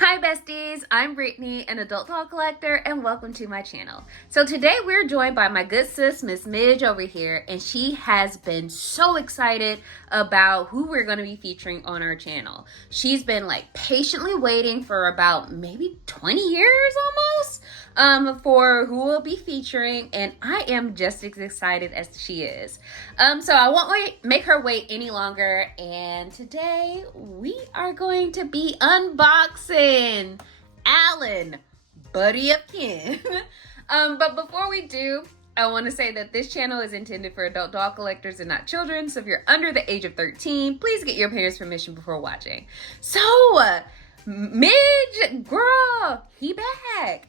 Hi besties, I'm Brittany, an adult doll collector, and welcome to my channel. So today we're joined by my good sis, Miss Midge over here, and she has been so excited about who we're going to be featuring on our channel. She's been like patiently waiting for about maybe 20 years almost for who we'll be featuring, and I am just as excited as she is. So I won't make her wait any longer, and today we are going to be unboxing Allan, buddy of Ken. But before we do, I want to say that this channel is intended for adult doll collectors and not children. So if you're under the age of 13, please get your parents' permission before watching. So, Midge, girl, he back.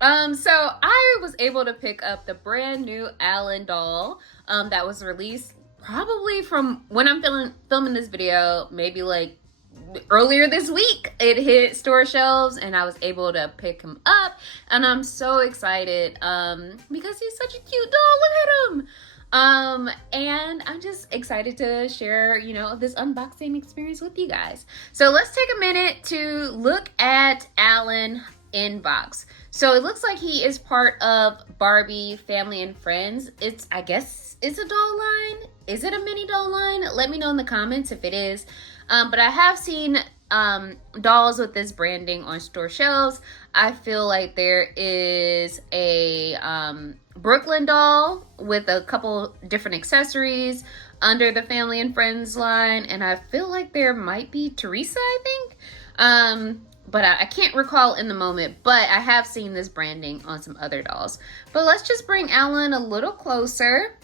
So I was able to pick up the brand new Allan doll that was released probably from when I'm filming this video, maybe like earlier this week. It hit store shelves and I was able to pick him up, and I'm so excited because he's such a cute doll. Look at him. And I'm just excited to share, this unboxing experience with you guys. So let's take a minute to look at Allan in box. So it looks like he is part of Barbie Family and Friends. I guess it's a doll line. Is it a mini doll line? Let me know in the comments if it is. But I have seen dolls with this branding on store shelves. I feel like there is a Brooklyn doll with a couple different accessories under the Family and Friends line, and I feel like there might be Teresa, I think. But I can't recall in the moment, but I have seen this branding on some other dolls. But let's just bring Allan a little closer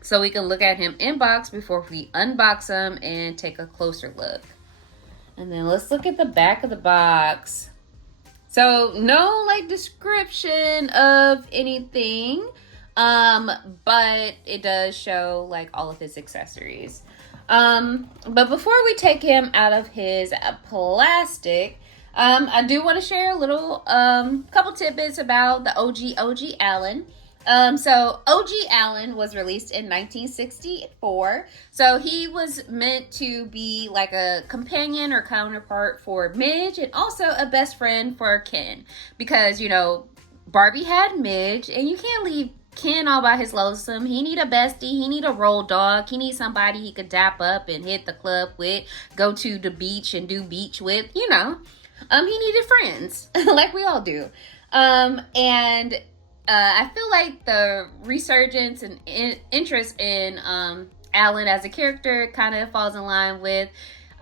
so we can look at him in box before we unbox him and take a closer look. And then let's look at the back of the box. So no like description of anything, but it does show like all of his accessories. But before we take him out of his plastic, I do want to share a little couple tidbits about the OG Allan. So OG Allan was released in 1964. So he was meant to be like a companion or counterpart for Midge, and also a best friend for Ken. Because, Barbie had Midge, and you can't leave Ken all by his lonesome. He need a bestie. He need a road dog. He needs somebody he could dap up and hit the club with, go to the beach and do beach with, he needed friends like we all do. And I feel like the resurgence and interest in Allan as a character kind of falls in line with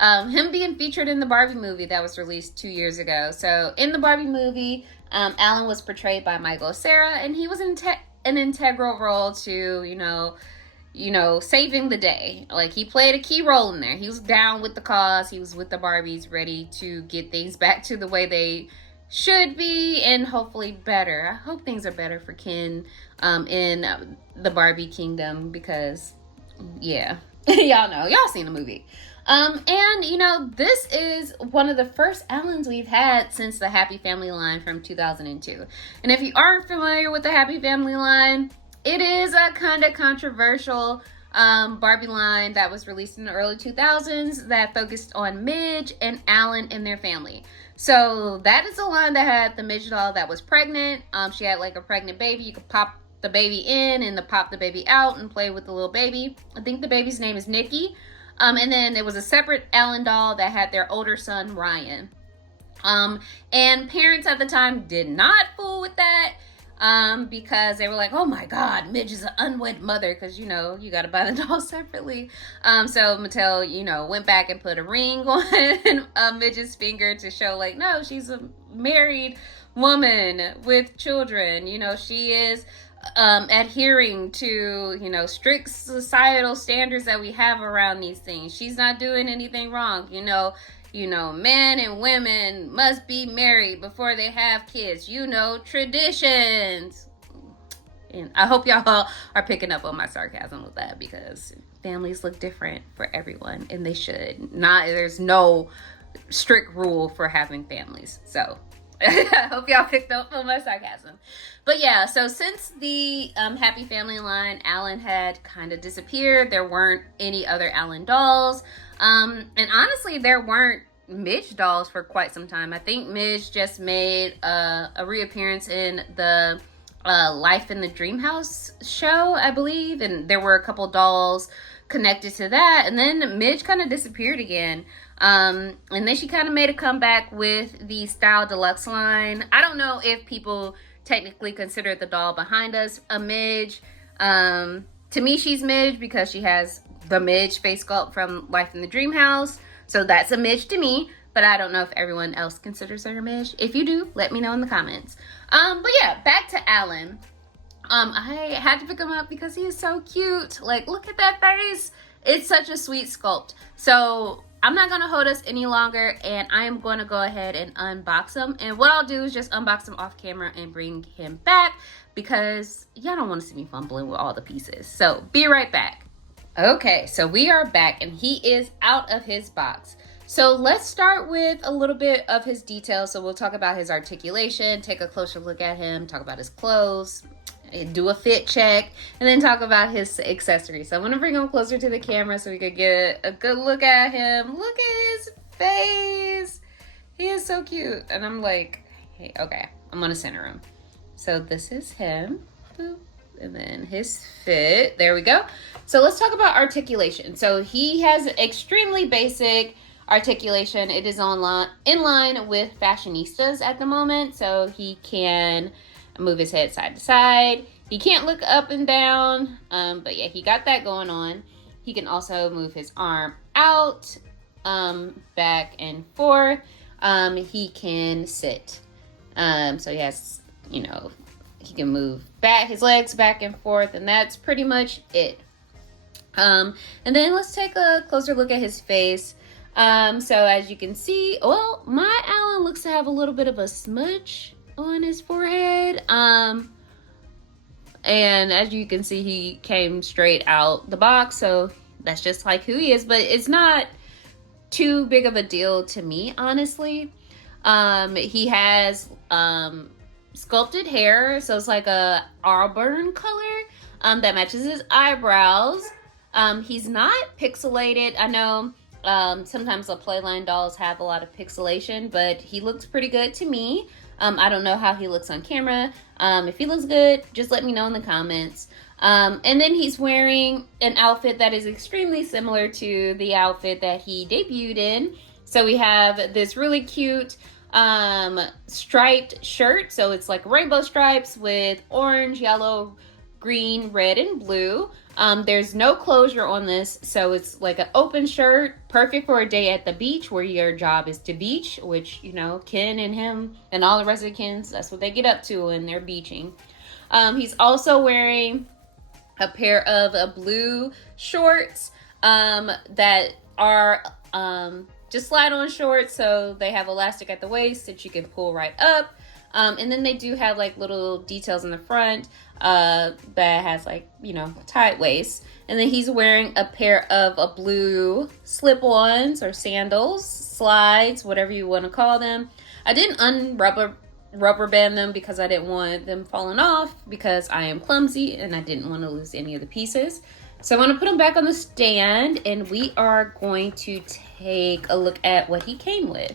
him being featured in the Barbie movie that was released 2 years ago. So in the Barbie movie, Allan was portrayed by Michael Cera, and he was an integral role to, saving the day. Like, he played a key role in there. He was down with the cause. He was with the Barbies, ready to get things back to the way they should be, and hopefully better. I hope things are better for Ken in the Barbie kingdom, because yeah, y'all seen the movie. And this is one of the first Allans we've had since the Happy Family line from 2002. And if you aren't familiar with the Happy Family line, it is a kind of controversial Barbie line that was released in the early 2000s that focused on Midge and Allan and their family. So that is the line that had the Midge doll that was pregnant. She had like a pregnant baby. You could pop the baby in and pop the baby out and play with the little baby. I think the baby's name is Nikki. And then there was a separate Allan doll that had their older son, Ryan. And parents at the time did not fool with that. Because they were like, oh my God, Midge is an unwed mother, because, you got to buy the doll separately. So Mattel, went back and put a ring on Midge's finger to show like, no, she's a married woman with children. She is adhering to, strict societal standards that we have around these things. She's not doing anything wrong, men and women must be married before they have kids. Traditions. And I hope y'all are picking up on my sarcasm with that, because families look different for everyone, and they should. There's no strict rule for having families. So I hope y'all picked up on my sarcasm. But yeah, so since the Happy Family line, Allan had kind of disappeared. There weren't any other Allan dolls. And honestly, there weren't Midge dolls for quite some time. I think Midge just made a reappearance in the Life in the Dream House show, I believe, and there were a couple dolls connected to that, and then Midge kind of disappeared again. And then she kind of made a comeback with the Style Deluxe line. I don't know if people technically consider the doll behind us a Midge. To me, she's Midge because she has the Midge face sculpt from Life in the Dream House. So that's a Midge to me, but I don't know if everyone else considers her a Midge. If you do, let me know in the comments. But yeah, back to Allan. I had to pick him up because he is so cute. Like, look at that face. It's such a sweet sculpt. So I'm not gonna hold us any longer, and I am going to go ahead and unbox him. And what I'll do is just unbox him off camera and bring him back because y'all don't want to see me fumbling with all the pieces. So be right back. Okay, so we are back and he is out of his box. So let's start with a little bit of his details. So we'll talk about his articulation, take a closer look at him, talk about his clothes, do a fit check, and then talk about his accessories. So I'm gonna bring him closer to the camera so we could get a good look at him. Look at his face. He is so cute. And I'm like, hey, okay, I'm gonna center him. So this is him. Boop. And then his fit. There we go. So let's talk about articulation. So he has extremely basic articulation. It is in line with fashionistas at the moment. So he can move his head side to side. He can't look up and down. But yeah, he got that going on. He can also move his arm out, back and forth. He can sit. So he has, he can move his legs back and forth, and that's pretty much it. And then let's take a closer look at his face. So as you can see, well, my Allan looks to have a little bit of a smudge on his forehead. And as you can see, he came straight out the box, so that's just like who he is, but it's not too big of a deal to me, honestly. He has sculpted hair, so it's like a auburn color that matches his eyebrows. He's not pixelated. I know sometimes the Playline dolls have a lot of pixelation, but he looks pretty good to me. I don't know how he looks on camera. If he looks good, just let me know in the comments. And then he's wearing an outfit that is extremely similar to the outfit that he debuted in. So we have this really cute striped shirt. So it's like rainbow stripes with orange, yellow, green, red, and blue. There's no closure on this, so it's like an open shirt, perfect for a day at the beach where your job is to beach, which, Ken and him and all the rest of the Kens, that's what they get up to when they're beaching. He's also wearing a pair of blue shorts that are just slide-on shorts, so they have elastic at the waist that you can pull right up. And then they do have like little details in the front that has like, tight waist. And then he's wearing a pair of blue slip-ons or sandals, slides, whatever you want to call them. I didn't rubber band them because I didn't want them falling off because I am clumsy and I didn't want to lose any of the pieces. So I'm going to put them back on the stand and we are going to take a look at what he came with.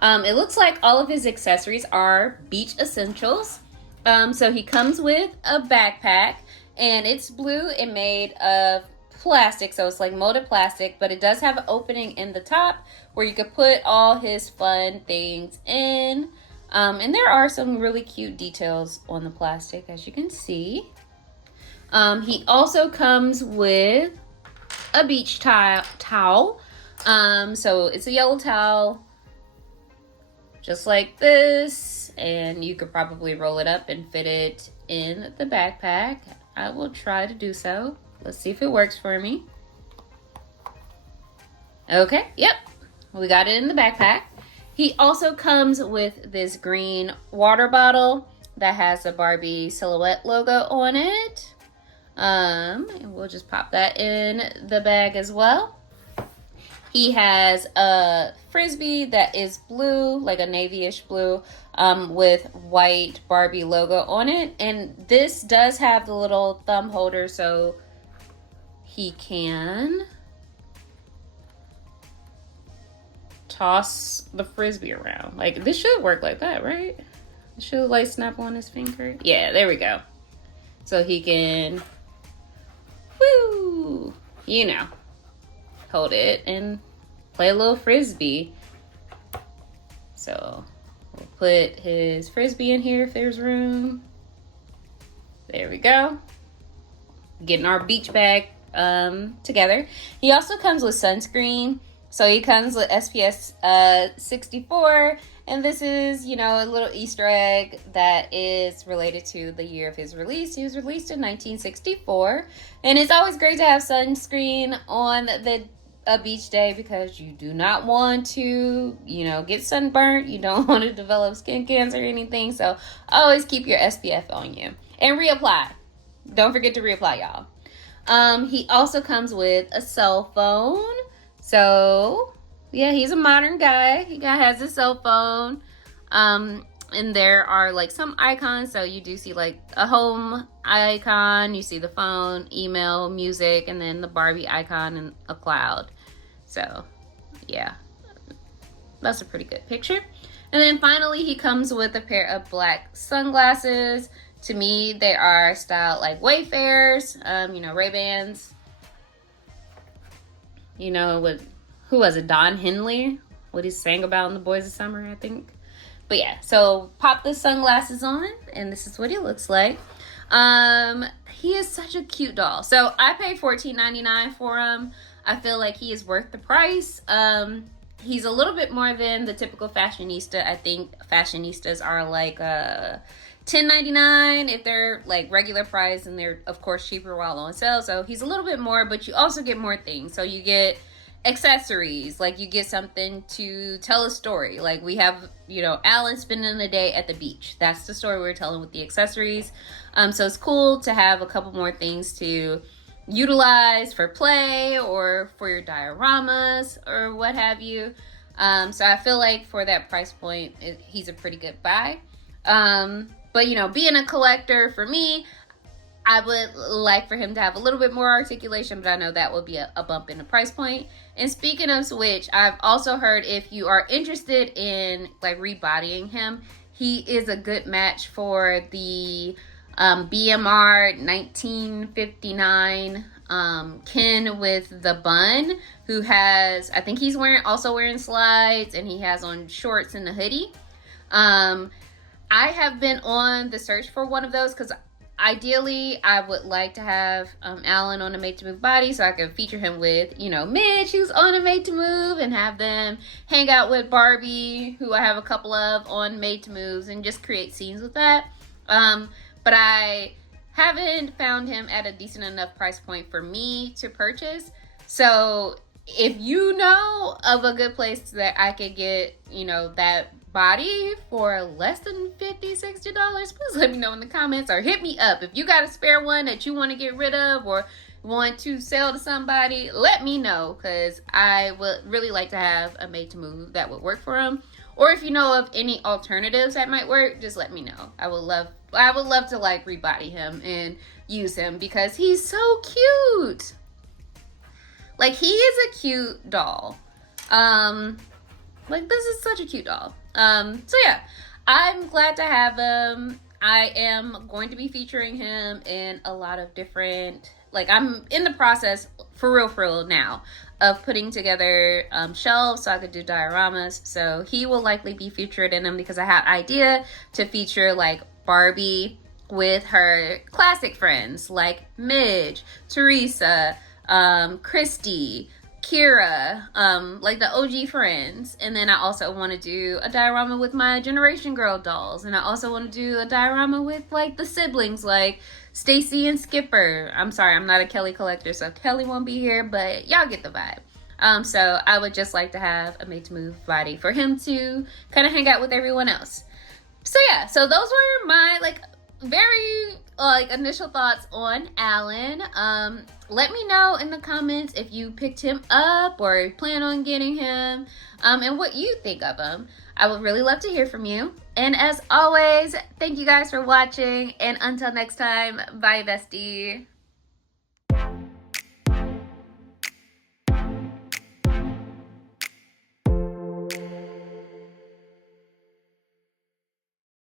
It looks like all of his accessories are beach essentials. So he comes with a backpack and it's blue and made of plastic. So it's like molded plastic, but it does have an opening in the top where you could put all his fun things in. And there are some really cute details on the plastic, as you can see. He also comes with a beach towel. So it's a yellow towel, just like this, and you could probably roll it up and fit it in the backpack. I will try to do so. Let's see if it works for me. Okay, yep, we got it in the backpack. He also comes with this green water bottle that has a Barbie silhouette logo on it. And we'll just pop that in the bag as well. He has a Frisbee that is blue, like a navy-ish blue, with white Barbie logo on it. And this does have the little thumb holder, so he can toss the frisbee around. Like, this should work like that, right? It should, like, snap on his finger. Yeah, there we go. So he can, woo, you know, hold it and play a little frisbee. So we'll put his frisbee in here if there's room. There we go. Getting our beach bag together. He also comes with sunscreen. So he comes with SPF 64. And this is, you know, a little Easter egg that is related to the year of his release. He was released in 1964. And it's always great to have sunscreen on a beach day because you do not want to, you know, get sunburnt. You don't want to develop skin cancer or anything. So always keep your SPF on you. And reapply. Don't forget to reapply, y'all. He also comes with a cell phone. So, yeah, he's a modern guy. He has a cell phone. And there are, like, some icons. So you do see, like, a home icon. You see the phone, email, music, and then the Barbie icon and a cloud. So, yeah. That's a pretty good picture. And then finally, he comes with a pair of black sunglasses. To me, they are styled like Wayfarers, you know, Ray-Bans. You know, who was it? Don Henley? What he sang about in The Boys of Summer, I think. But yeah, so pop the sunglasses on, and this is what he looks like. He is such a cute doll. So I paid $14.99 for him. I feel like he is worth the price. He's a little bit more than the typical fashionista. I think fashionistas are like $10.99 if they're like regular price, and they're of course cheaper while on sale. So he's a little bit more, but you also get more things. So you get accessories, like you get something to tell a story. Like we have, you know, Allan spending the day at the beach. That's the story we're telling with the accessories. So it's cool to have a couple more things to utilize for play or for your dioramas or what have you. So I feel like for that price point, he's a pretty good buy. But, you know, being a collector, for me, I would like for him to have a little bit more articulation, but I know that would be a bump in the price point. And speaking of which, I've also heard if you are interested in, like, rebodying him, he is a good match for the BMR 1959 Ken with the bun, who has, I think he's also wearing slides, and he has on shorts and a hoodie. I have been on the search for one of those because ideally I would like to have Allan on a Made to Move body so I can feature him with, you know, Midge, who's on a Made to Move, and have them hang out with Barbie, who I have a couple of on Made to Moves, and just create scenes with that. But I haven't found him at a decent enough price point for me to purchase. So if you know of a good place that I could get, you know, that body for less than $50-$60, please let me know in the comments, or hit me up. If you got a spare one that you want to get rid of or want to sell to somebody, let me know, because I would really like to have a Made to Move that would work for him. Or if you know of any alternatives that might work, just let me know. I would love to like rebody him and use him because he's so cute. Like, he is a cute doll. Like, this is such a cute doll. So yeah, I'm glad to have him. I am going to be featuring him in a lot of different, like, I'm in the process for real now of putting together shelves so I could do dioramas. So he will likely be featured in them because I have idea to feature like Barbie with her classic friends like Midge, Teresa, Christy, Kira, like the OG friends. And then I also want to do a diorama with my Generation Girl dolls, and I also want to do a diorama with like the siblings like Stacy and Skipper. I'm sorry, I'm not a Kelly collector, so Kelly won't be here, but y'all get the vibe. So I would just like to have a Made to Move body for him to kind of hang out with everyone else. So yeah, so those were my like very like initial thoughts on Allan. Let me know in the comments if you picked him up or plan on getting him, and what you think of him. I would really love to hear from you. And as always, thank you guys for watching, and until next time, bye bestie.